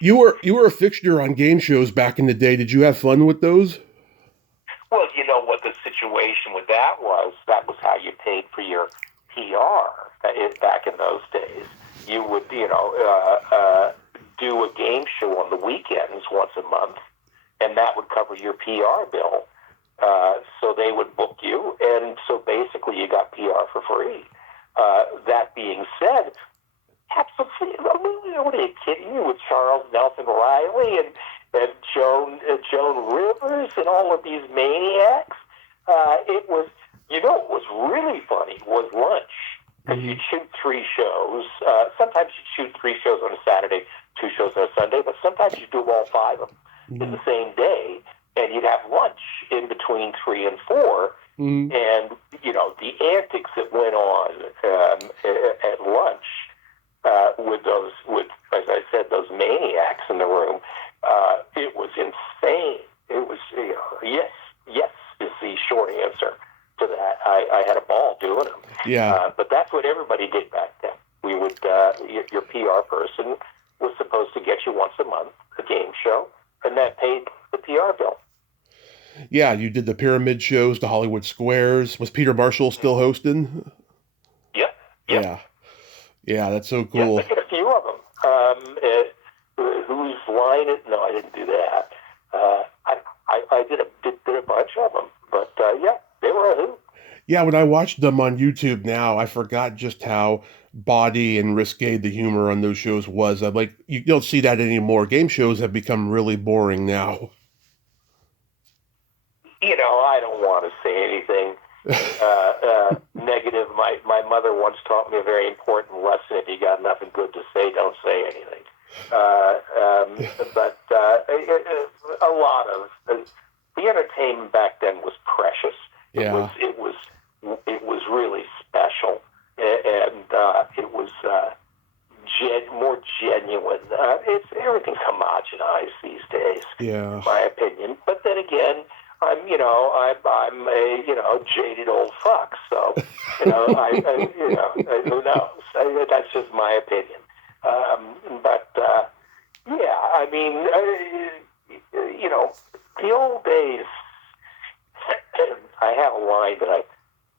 You were a fixture on game shows back in the day. Did you have fun with those? Well, you know what the situation with that was? That was how you paid for your PR back in those days. You would, do a game show on the weekends once a month, and that would cover your PR bill. So they would book you, and so basically you got PR for free. That being said, absolutely, what are you kidding me with Charles Nelson Riley and Joan Rivers and all of these maniacs? It was, what was really funny was lunch. Because you'd shoot 3 shows. Sometimes you'd shoot 3 shows on a Saturday, 2 shows on a Sunday, but sometimes you'd do all 5 of them in the same day, and you'd have lunch in between 3 and 4. And, the antics that went on at lunch with, as I said, those maniacs in the room, it was insane. It was, yes is the short answer to that. I had a ball doing them. Yeah. But that's what everybody did back then. We would, your PR person was supposed to get you once a month a game show, and that paid the PR bill. Yeah, you did the Pyramid shows, the Hollywood Squares. Was Peter Marshall still hosting? Yep. Yeah, that's so cool. Yeah, I did a few of them. Whose Line Is... No, I didn't do that. I did a bunch of them. But, they were a hoot. Yeah, when I watched them on YouTube now, I forgot just how bawdy and risque the humor on those shows was. I'm like, you don't see that anymore. Game shows have become really boring now. I don't want to say anything negative. My mother once taught me a very important lesson. If you got nothing good to say, don't say anything. But a lot of the entertainment back then was precious. Yeah. It was really special, and it was more genuine. Everything's homogenized these days, Yeah. in my opinion. But then again, I'm a jaded old fuck. So who knows? That's just my opinion. The old days. I have a line that I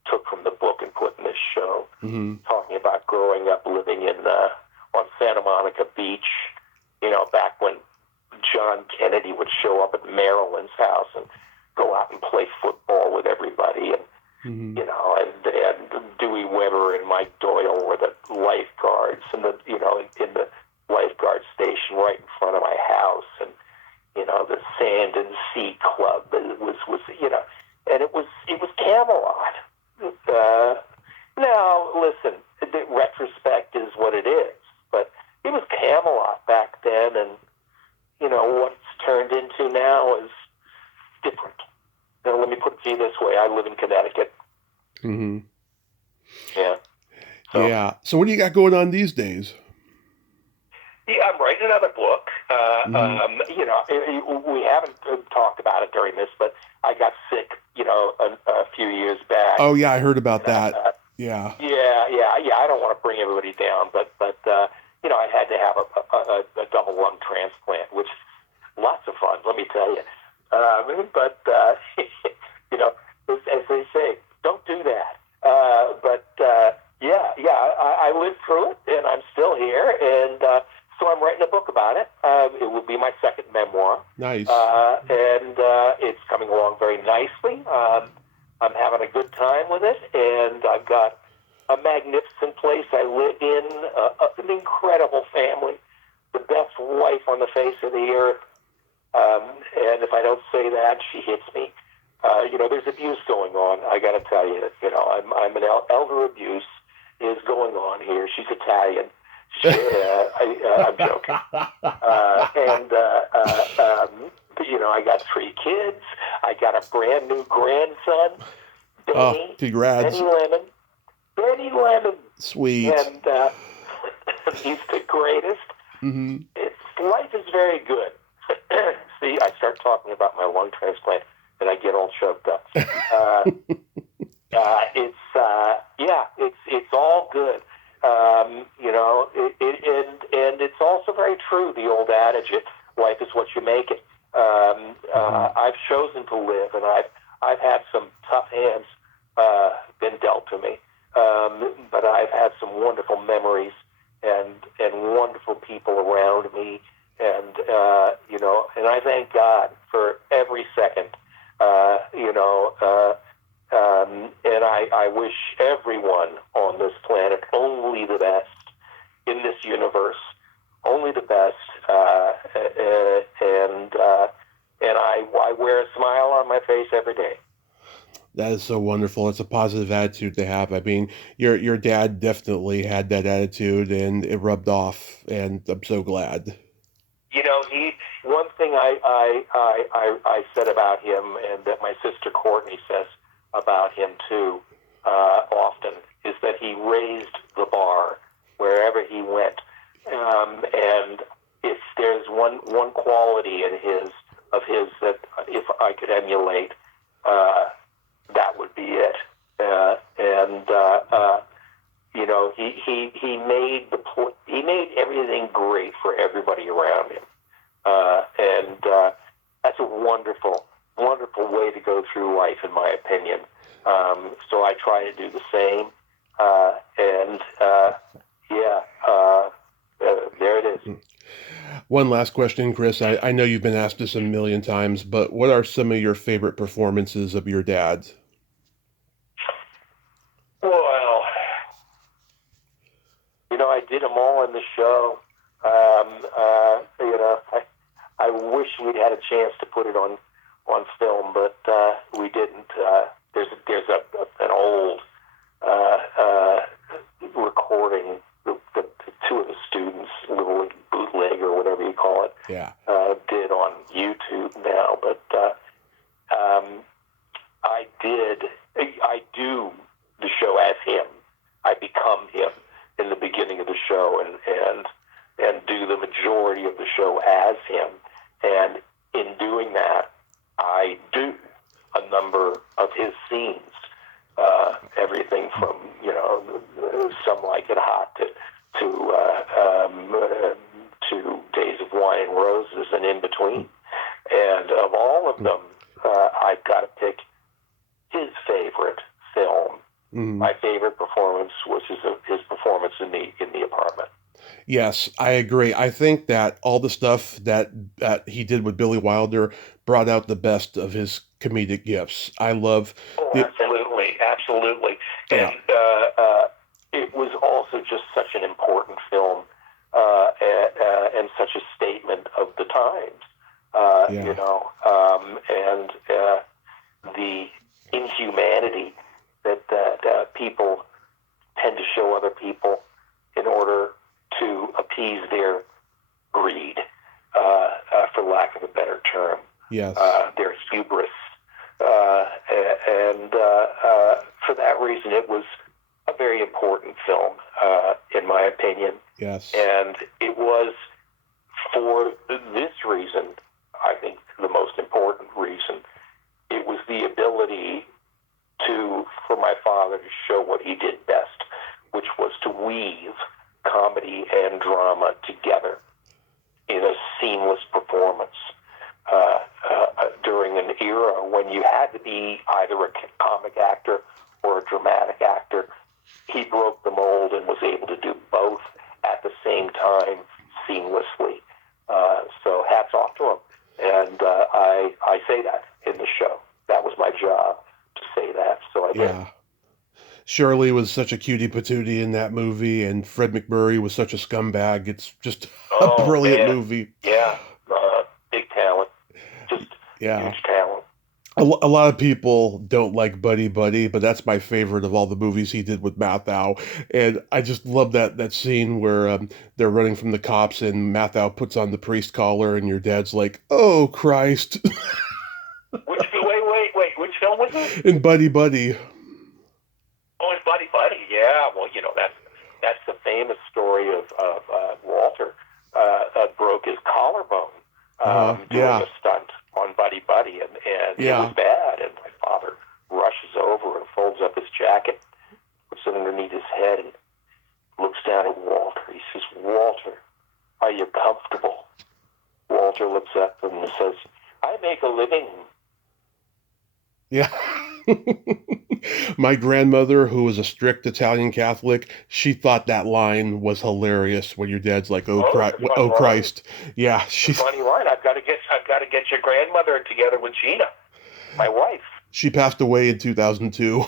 took from the book and put in this show, talking about growing up living on Santa Monica Beach. Back when John Kennedy would show up at Marilyn's house and go out and play football with everybody, and and Dewey Weber and Mike Doyle were the lifeguards, and in the lifeguard station right in front of my house, and the Sand and Sea Club was and it was Camelot. Now listen, the retrospect is what it is, but it was Camelot back then, and what it's turned into now is different. Let me put it to you this way: I live in Connecticut. Yeah. So what do you got going on these days? Yeah, I'm writing another book. We haven't talked about it during this, but I got sick, a few years back. Oh yeah, I heard about that. Yeah. I don't want to bring everybody down, but I had to have a double lung transplant, which lots of fun, let me tell you. But as they say, don't do that. Nice. And it's coming along very nicely. I'm having a good time with it, and I've got a magnificent place I live in, an incredible family, the best wife on the face of the earth. And if I don't say that, she hits me. There's abuse going on. I got to tell you, I'm an elder abuse is going on here. She's Italian. I'm joking. I got 3 kids. I got a brand new grandson, Benny. Congrats. Benny Lemmon. Sweet. And he's the greatest. Mm-hmm. Life is very good. See, I start talking about my lung transplant, and I get all choked up. It's all good. And it's also very true, the old adage, life is what you make it. I've chosen to live, and I've had some tough hands been dealt to me, but I've had some wonderful memories and wonderful people around me, and I thank God for every second, and I wish everyone on this planet only the best in this universe, only the best, and I wear a smile on my face every day. That is so wonderful. It's a positive attitude to have. I mean, your dad definitely had that attitude, and it rubbed off, and I'm so glad. One thing I said about him, and that my sister Courtney says about him too, often, is that he raised the bar wherever he went. And if there's one quality of his that if I could emulate, that would be it. He made everything great for everybody around him. That's a wonderful, wonderful way to go through life, in my opinion. So I try to do the same. There it is. One last question, Chris. I know you've been asked this a million times, but what are some of your favorite performances of your dad? Well, I did them all in the show. I wish we'd had a chance to put it on film, but we didn't. There's an old recording the 2 of the students, little bootleg or whatever you call it, Yeah. did on YouTube now. But I do the show as him. I become him in the beginning of the show, and do the majority of the show as him. And in doing that, I do a number of his scenes, everything from Some Like It Hot to Days of Wine and Roses and in between. And of all of them, I've got to pick his favorite film. Mm-hmm. My favorite performance was his performance in the apartment. Yes, I agree. I think that all the stuff that he did with Billy Wilder brought out the best of his comedic gifts. I love. Absolutely. Yeah. And it was also just such an important film, and such a statement of the times. And the inhumanity that people tend to show other people in order to appease their greed, for lack of a better term. Yes. Their hubris. And for that reason, it was a very important film, in my opinion. Yes. And it was, for this reason, I think the most important reason, it was the ability for my father to show what he did best, which was to weave comedy and drama together in a seamless performance. During an era when you had to be either a comic actor or a dramatic actor, he broke the mold and was able to do both at the same time seamlessly. So hats off to him. And say that in the show. That was my job to say that, so I did. Yeah. Shirley was such a cutie patootie in that movie, and Fred McMurray was such a scumbag. It's just a Oh brilliant man, movie. yeah, big talent, just Yeah. huge talent. A lot of people don't like Buddy Buddy, but that's my favorite of all the movies he did with Mathau. And I just love that scene where they're running from the cops and Mathau puts on the priest collar and your dad's like, "Oh, Christ." Wait, which film was it? And Buddy Buddy. Oh, it's Buddy Buddy. Yeah, well, that's the famous story of Walter broke his collarbone doing Yeah. a stunt on Buddy Buddy, and it Yeah. was bad. And my father rushes over and folds up his jacket, puts it underneath his head, and looks down at Walter. He says, "Walter, are you comfortable?" Walter looks up and says, "I make a living." Yeah. My grandmother, who was a strict Italian Catholic, she thought that line was hilarious when your dad's like, "Oh, It's a fun oh line. Christ." Yeah, It's a funny line. I've got to get your grandmother together with Gina, my wife. she passed away in 2002. Well,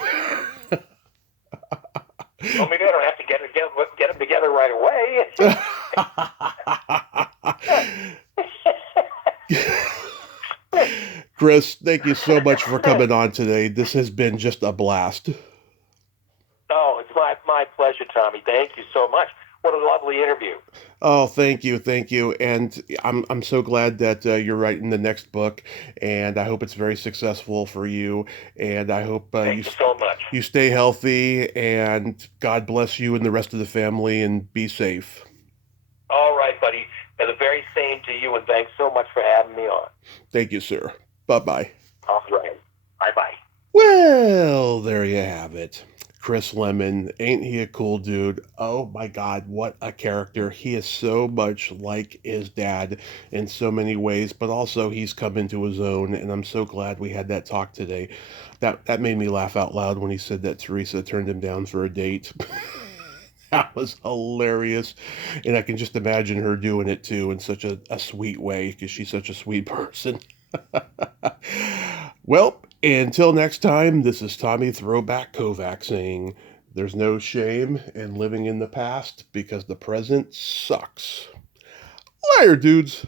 maybe I don't have to get them together right away. Chris, thank you so much for coming on today. This has been just a blast. Oh, it's my pleasure, Tommy. Thank you so much. What a lovely interview. Oh, thank you, and I'm so glad that you're writing the next book, and I hope it's very successful for you, and I hope Thank you so much. you stay healthy, and God bless you and the rest of the family, and be safe. All right, buddy. And the very same to you, and thanks so much for having me on. Thank you, sir. Bye-bye. All right. Bye-bye. Well, there you have it. Chris Lemmon, ain't he a cool dude? Oh my God, what a character. He is so much like his dad in so many ways, but also he's come into his own, and I'm so glad we had that talk today. That made me laugh out loud when he said that Teresa turned him down for a date. That was hilarious. And I can just imagine her doing it too in such a sweet way because she's such a sweet person. Well, until next time, this is Tommy Throwback Kovac saying there's no shame in living in the past because the present sucks. Liar, dudes.